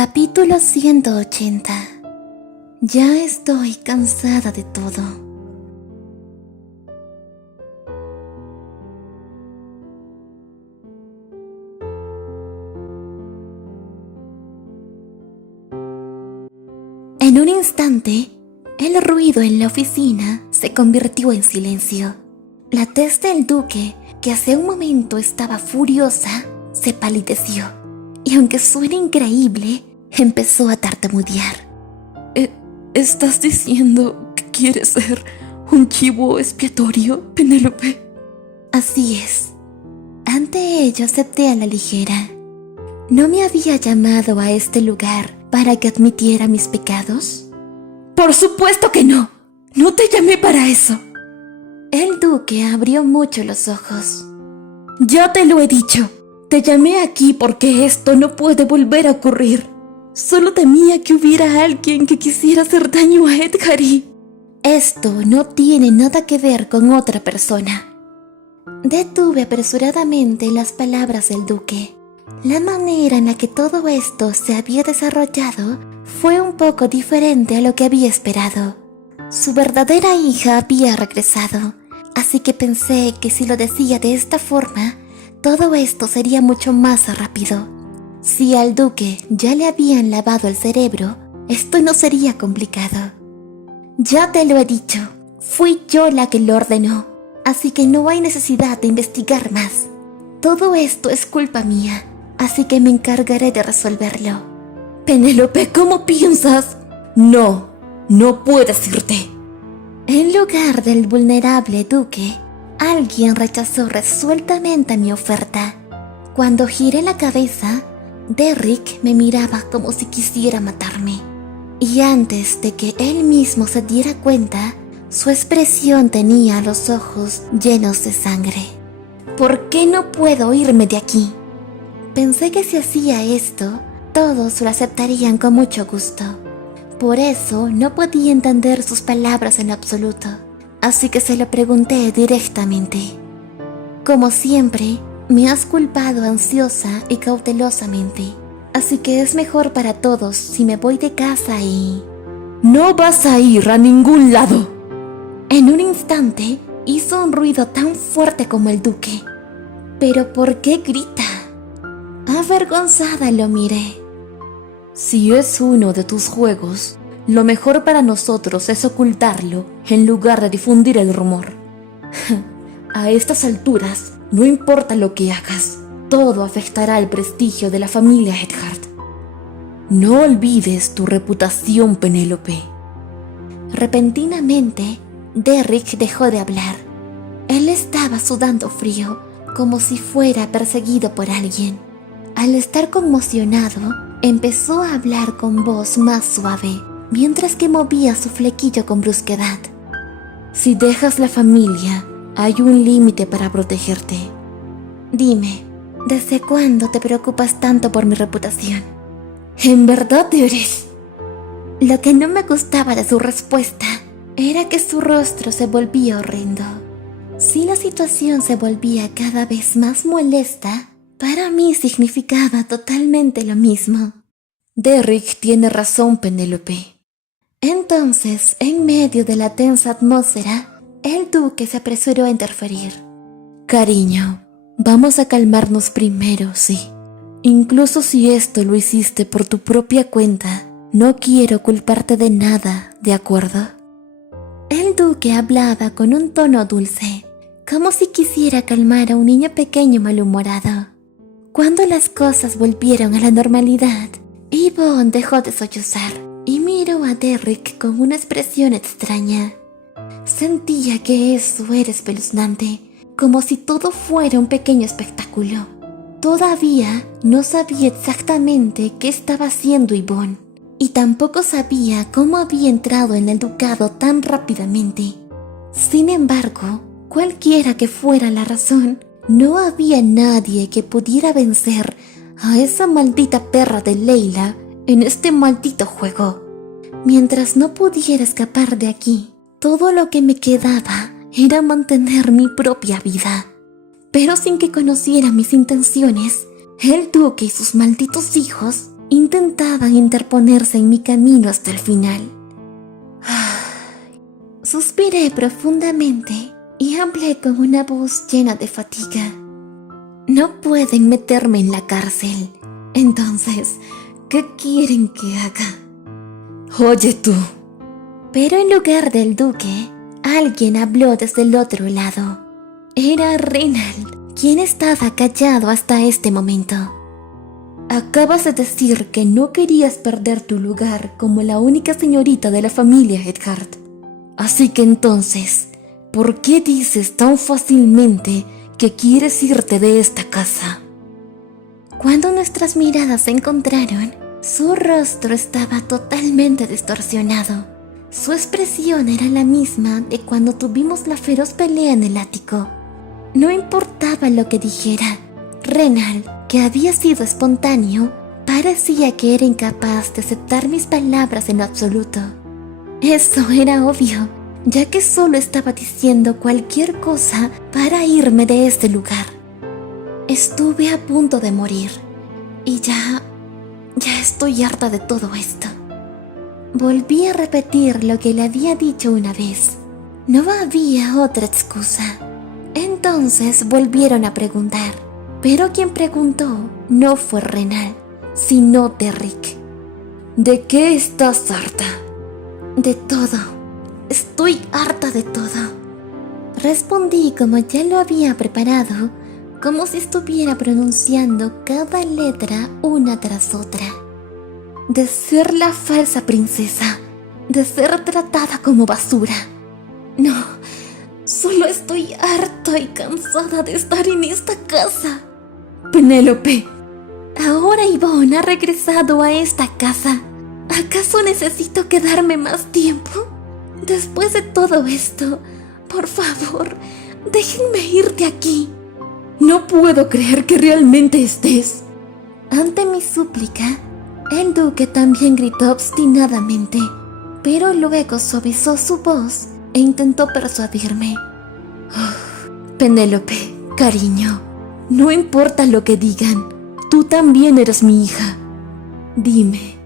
Capítulo 180. Ya estoy cansada de todo. En un instante, el ruido en la oficina se convirtió en silencio. La tez del duque, que hace un momento estaba furiosa, se palideció, y aunque suene increíble, empezó a tartamudear. ¿Estás diciendo que quieres ser un chivo expiatorio, Penélope? Así es. Ante ello acepté a la ligera. ¿No me había llamado a este lugar para que admitiera mis pecados? ¡Por supuesto que no! ¡No te llamé para eso! El duque abrió mucho los ojos. Ya te lo he dicho. Te llamé aquí porque esto no puede volver a ocurrir. Solo temía que hubiera alguien que quisiera hacer daño a Edgar y... Esto no tiene nada que ver con otra persona. Detuve apresuradamente las palabras del duque. La manera en la que todo esto se había desarrollado fue un poco diferente a lo que había esperado. Su verdadera hija había regresado, así que pensé que si lo decía de esta forma, todo esto sería mucho más rápido. Si al duque ya le habían lavado el cerebro, esto no sería complicado. Ya te lo he dicho, fui yo la que lo ordenó, así que no hay necesidad de investigar más. Todo esto es culpa mía, así que me encargaré de resolverlo. Penélope, ¿cómo piensas? No puedes irte. En lugar del vulnerable duque, alguien rechazó resueltamente mi oferta. Cuando giré la cabeza, Derrick me miraba como si quisiera matarme. Y antes de que él mismo se diera cuenta, su expresión tenía los ojos llenos de sangre. ¿Por qué no puedo irme de aquí? Pensé que si hacía esto, todos lo aceptarían con mucho gusto. Por eso no podía entender sus palabras en absoluto, así que se lo pregunté directamente. Como siempre, me has culpado ansiosa y cautelosamente, así que es mejor para todos si me voy de casa y... ¡No vas a ir a ningún lado! En un instante hizo un ruido tan fuerte como el duque. ¿Pero por qué grita? Avergonzada lo miré. Si es uno de tus juegos, lo mejor para nosotros es ocultarlo en lugar de difundir el rumor. A estas alturas, no importa lo que hagas, todo afectará el prestigio de la familia Eddard. No olvides tu reputación, Penélope. Repentinamente, Derrick dejó de hablar. Él estaba sudando frío, como si fuera perseguido por alguien. Al estar conmocionado, empezó a hablar con voz más suave, mientras que movía su flequillo con brusquedad. Si dejas la familia, hay un límite para protegerte. Dime, ¿desde cuándo te preocupas tanto por mi reputación? ¿En verdad eres? Lo que no me gustaba de su respuesta era que su rostro se volvía horrendo. Si la situación se volvía cada vez más molesta, para mí significaba totalmente lo mismo. Derrick tiene razón, Penélope. Entonces, en medio de la tensa atmósfera, el duque se apresuró a interferir. Cariño, vamos a calmarnos primero, sí. Incluso si esto lo hiciste por tu propia cuenta, no quiero culparte de nada, ¿de acuerdo? El duque hablaba con un tono dulce, como si quisiera calmar a un niño pequeño malhumorado. Cuando las cosas volvieron a la normalidad, Yvonne dejó de sollozar y miró a Derrick con una expresión extraña. Sentía que eso era espeluznante, como si todo fuera un pequeño espectáculo. Todavía no sabía exactamente qué estaba haciendo Yvonne, y tampoco sabía cómo había entrado en el ducado tan rápidamente. Sin embargo, cualquiera que fuera la razón, no había nadie que pudiera vencer a esa maldita perra de Leila en este maldito juego. Mientras no pudiera escapar de aquí, todo lo que me quedaba era mantener mi propia vida. Pero sin que conociera mis intenciones, el duque y sus malditos hijos intentaban interponerse en mi camino hasta el final. Suspiré profundamente y hablé con una voz llena de fatiga. No pueden meterme en la cárcel. Entonces, ¿qué quieren que haga? Oye tú. Pero en lugar del duque, alguien habló desde el otro lado. Era Renald, quien estaba callado hasta este momento. Acabas de decir que no querías perder tu lugar como la única señorita de la familia Eddard. Así que entonces, ¿por qué dices tan fácilmente que quieres irte de esta casa? Cuando nuestras miradas se encontraron, su rostro estaba totalmente distorsionado. Su expresión era la misma de cuando tuvimos la feroz pelea en el ático. No importaba lo que dijera, Renald, que había sido espontáneo, parecía que era incapaz de aceptar mis palabras en lo absoluto. Eso era obvio, ya que solo estaba diciendo cualquier cosa para irme de este lugar. Estuve a punto de morir y ya estoy harta de todo esto. Volví a repetir lo que le había dicho una vez. No había otra excusa. Entonces volvieron a preguntar, pero quien preguntó no fue Renald, sino Derrick. ¿De qué estás harta? De todo. Estoy harta de todo. Respondí como ya lo había preparado, como si estuviera pronunciando cada letra una tras otra. De ser la falsa princesa, de ser tratada como basura. No, solo estoy harta y cansada de estar en esta casa. Penélope, ahora Yvonne ha regresado a esta casa. ¿Acaso necesito quedarme más tiempo? Después de todo esto, por favor, déjenme ir de aquí. No puedo creer que realmente estés. Ante mi súplica, el duque también gritó obstinadamente, pero luego suavizó su voz e intentó persuadirme. Penélope, cariño, no importa lo que digan, tú también eres mi hija. Dime,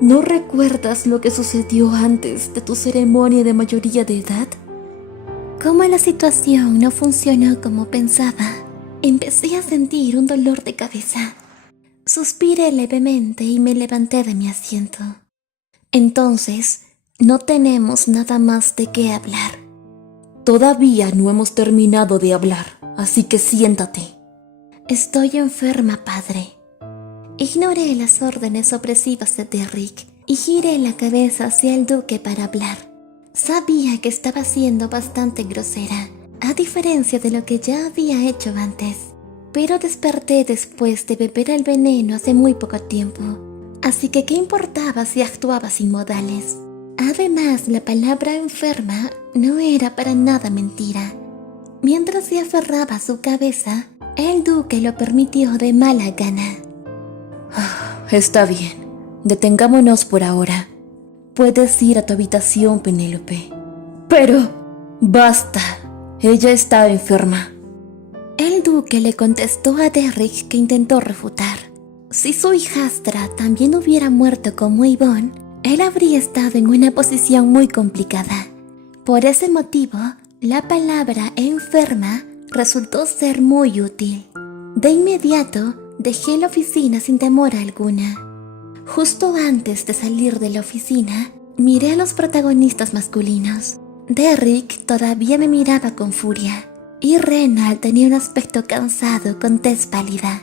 ¿no recuerdas lo que sucedió antes de tu ceremonia de mayoría de edad? Como la situación no funcionó como pensaba, empecé a sentir un dolor de cabeza. Suspiré levemente y me levanté de mi asiento. Entonces, no tenemos nada más de qué hablar. Todavía no hemos terminado de hablar, así que siéntate. Estoy enferma, padre. Ignoré las órdenes opresivas de Derrick y giré la cabeza hacia el duque para hablar. Sabía que estaba siendo bastante grosera, a diferencia de lo que ya había hecho antes. Pero desperté después de beber el veneno hace muy poco tiempo, así que ¿qué importaba si actuaba sin modales? Además, la palabra enferma no era para nada mentira. Mientras se aferraba a su cabeza, el duque lo permitió de mala gana. Está bien, detengámonos por ahora. Puedes ir a tu habitación, Penélope. Pero, basta, ella está enferma. El duque le contestó a Derrick, que intentó refutar. Si su hijastra también hubiera muerto como Yvonne, él habría estado en una posición muy complicada. Por ese motivo, la palabra enferma resultó ser muy útil. De inmediato, dejé la oficina sin temor alguna. Justo antes de salir de la oficina, miré a los protagonistas masculinos. Derrick todavía me miraba con furia, y Renald tenía un aspecto cansado con tez pálida,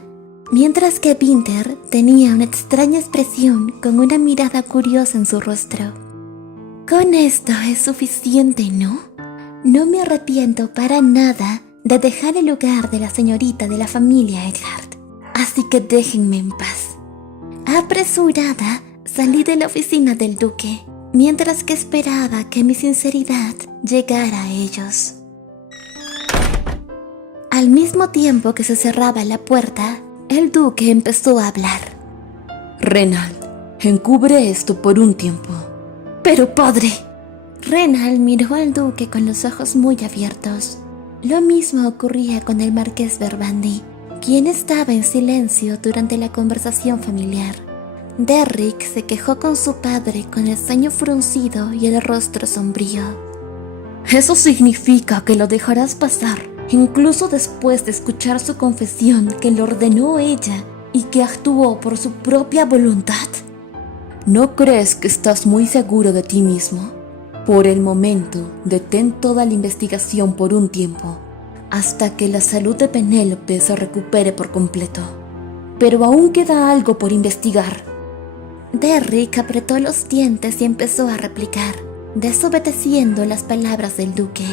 mientras que Winter tenía una extraña expresión con una mirada curiosa en su rostro. Con esto es suficiente, ¿no? No me arrepiento para nada de dejar el lugar de la señorita de la familia Eddard, así que déjenme en paz. Apresurada, salí de la oficina del duque, mientras que esperaba que mi sinceridad llegara a ellos. Al mismo tiempo que se cerraba la puerta, el duque empezó a hablar. Renald, encubre esto por un tiempo. ¡Pero padre! Renald miró al duque con los ojos muy abiertos. Lo mismo ocurría con el marqués Verbandi, quien estaba en silencio durante la conversación familiar. Derrick se quejó con su padre con el ceño fruncido y el rostro sombrío. Eso significa que lo dejarás pasar, incluso después de escuchar su confesión que lo ordenó ella y que actuó por su propia voluntad. ¿No crees que estás muy seguro de ti mismo? Por el momento, detén toda la investigación por un tiempo, hasta que la salud de Penélope se recupere por completo. Pero aún queda algo por investigar. Derrick apretó los dientes y empezó a replicar, desobedeciendo las palabras del duque.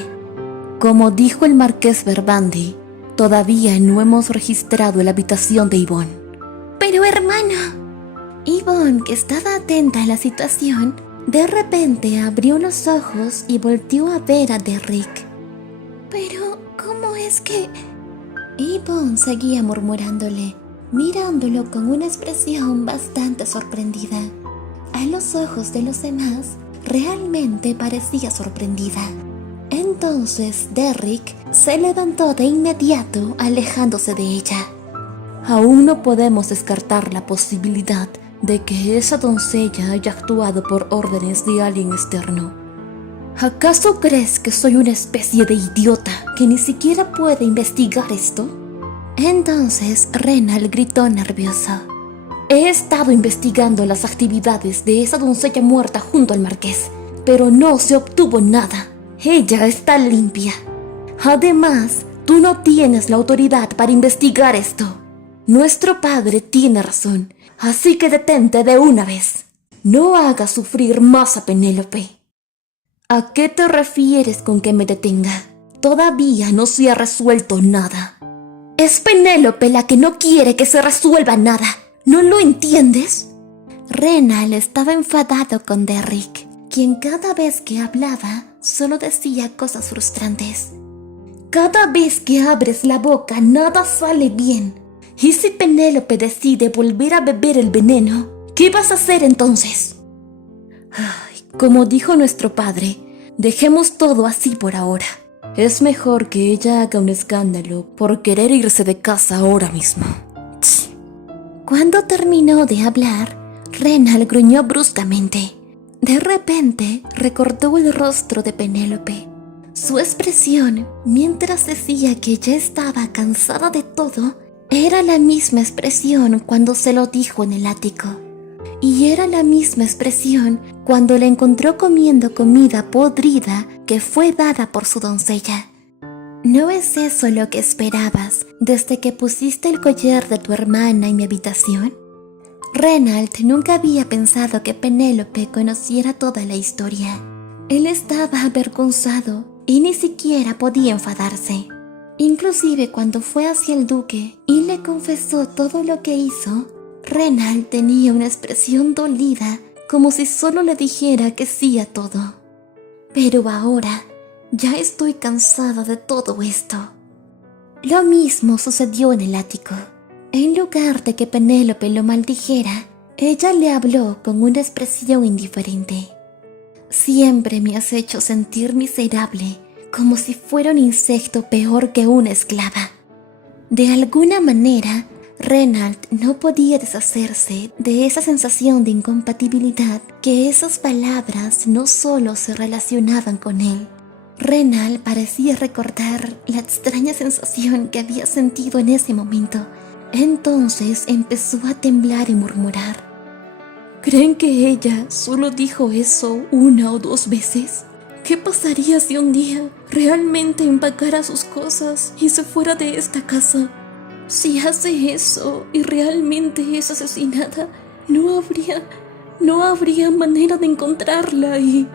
Como dijo el marqués Verbandi, todavía no hemos registrado la habitación de Yvonne. Pero hermano... Yvonne, que estaba atenta a la situación, de repente abrió los ojos y volteó a ver a Derrick. Pero, ¿cómo es que...? Yvonne seguía murmurándole, mirándolo con una expresión bastante sorprendida. A los ojos de los demás, realmente parecía sorprendida. Entonces Derrick se levantó de inmediato, alejándose de ella. Aún no podemos descartar la posibilidad de que esa doncella haya actuado por órdenes de alguien externo. ¿Acaso crees que soy una especie de idiota que ni siquiera puede investigar esto? Entonces Renald gritó nervioso. He estado investigando las actividades de esa doncella muerta junto al marqués, pero no se obtuvo nada. Ella está limpia. Además, tú no tienes la autoridad para investigar esto. Nuestro padre tiene razón, así que detente de una vez. No hagas sufrir más a Penélope. ¿A qué te refieres con que me detenga? Todavía no se ha resuelto nada. Es Penélope la que no quiere que se resuelva nada. ¿No lo entiendes? Renald estaba enfadado con Derrick, quien cada vez que hablaba solo decía cosas frustrantes. Cada vez que abres la boca nada sale bien. ¿Y si Penélope decide volver a beber el veneno? ¿Qué vas a hacer entonces? Como dijo nuestro padre, dejemos todo así por ahora. Es mejor que ella haga un escándalo por querer irse de casa ahora mismo. Cuando terminó de hablar, Renald gruñó bruscamente. De repente recordó el rostro de Penélope. Su expresión, mientras decía que ya estaba cansada de todo, era la misma expresión cuando se lo dijo en el ático. Y era la misma expresión cuando la encontró comiendo comida podrida que fue dada por su doncella. ¿No es eso lo que esperabas desde que pusiste el collar de tu hermana en mi habitación? Renald nunca había pensado que Penélope conociera toda la historia. Él estaba avergonzado y ni siquiera podía enfadarse. Inclusive cuando fue hacia el duque y le confesó todo lo que hizo, Renald tenía una expresión dolida, como si solo le dijera que sí a todo. Pero ahora ya estoy cansada de todo esto. Lo mismo sucedió en el ático. En lugar de que Penélope lo maldijera, ella le habló con una expresión indiferente. Siempre me has hecho sentir miserable, como si fuera un insecto peor que una esclava. De alguna manera, Renald no podía deshacerse de esa sensación de incompatibilidad que esas palabras no solo se relacionaban con él. Renald parecía recordar la extraña sensación que había sentido en ese momento. Entonces empezó a temblar y murmurar. ¿Creen que ella solo dijo eso una o dos veces? ¿Qué pasaría si un día realmente empacara sus cosas y se fuera de esta casa? Si hace eso y realmente es asesinada, no habría manera de encontrarla y...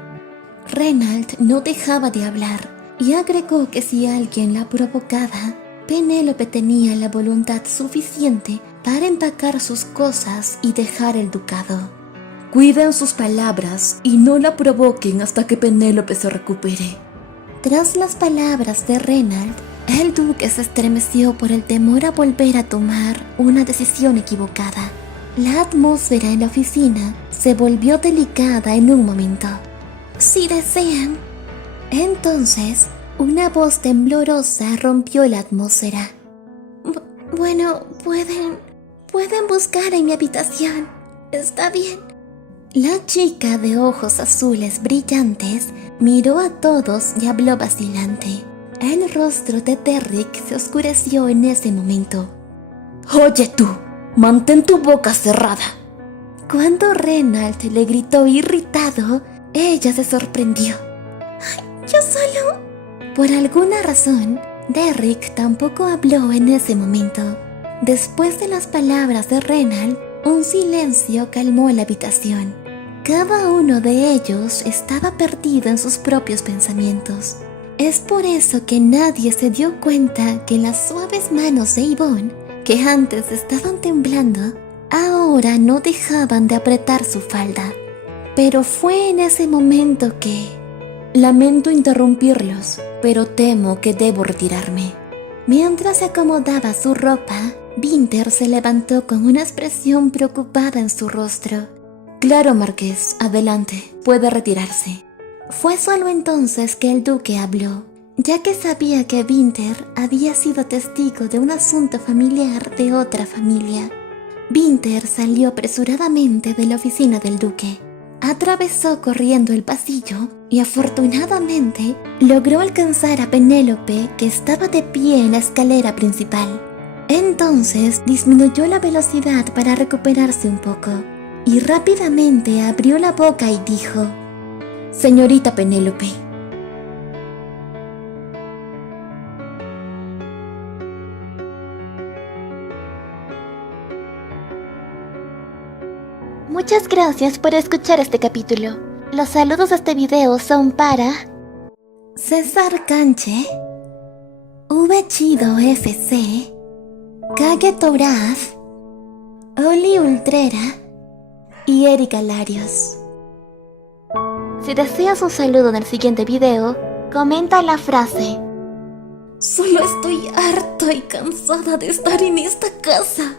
Renald no dejaba de hablar y agregó que si alguien la provocaba, Penélope tenía la voluntad suficiente para empacar sus cosas y dejar el ducado. Cuiden sus palabras y no la provoquen hasta que Penélope se recupere. Tras las palabras de Renald, el duque se estremeció por el temor a volver a tomar una decisión equivocada. La atmósfera en la oficina se volvió delicada en un momento. Si desean. Entonces, una voz temblorosa rompió la atmósfera. Bueno, pueden buscar en mi habitación. Está bien. La chica de ojos azules brillantes miró a todos y habló vacilante. El rostro de Derrick se oscureció en ese momento. Oye tú, mantén tu boca cerrada. Cuando Reynald le gritó irritado, ella se sorprendió. ¡Ay, yo solo! Por alguna razón, Derrick tampoco habló en ese momento. Después de las palabras de Reynald, un silencio calmó la habitación. Cada uno de ellos estaba perdido en sus propios pensamientos. Es por eso que nadie se dio cuenta que las suaves manos de Yvonne, que antes estaban temblando, ahora no dejaban de apretar su falda. Pero fue en ese momento que... Lamento interrumpirlos, pero temo que debo retirarme. Mientras se acomodaba su ropa, Winter se levantó con una expresión preocupada en su rostro. Claro, Marqués, adelante, puede retirarse. Fue solo entonces que el duque habló, ya que sabía que Winter había sido testigo de un asunto familiar de otra familia. Winter salió apresuradamente de la oficina del duque. Atravesó corriendo el pasillo y afortunadamente logró alcanzar a Penélope, que estaba de pie en la escalera principal. Entonces disminuyó la velocidad para recuperarse un poco y rápidamente abrió la boca y dijo: Señorita Penélope. Muchas gracias por escuchar este capítulo. Los saludos de este video son para César Canche, V Chido FC, Kage Touraz, Oli Ultrera y Erika Larios. Si deseas un saludo en el siguiente video, comenta la frase: Solo estoy harta y cansada de estar en esta casa.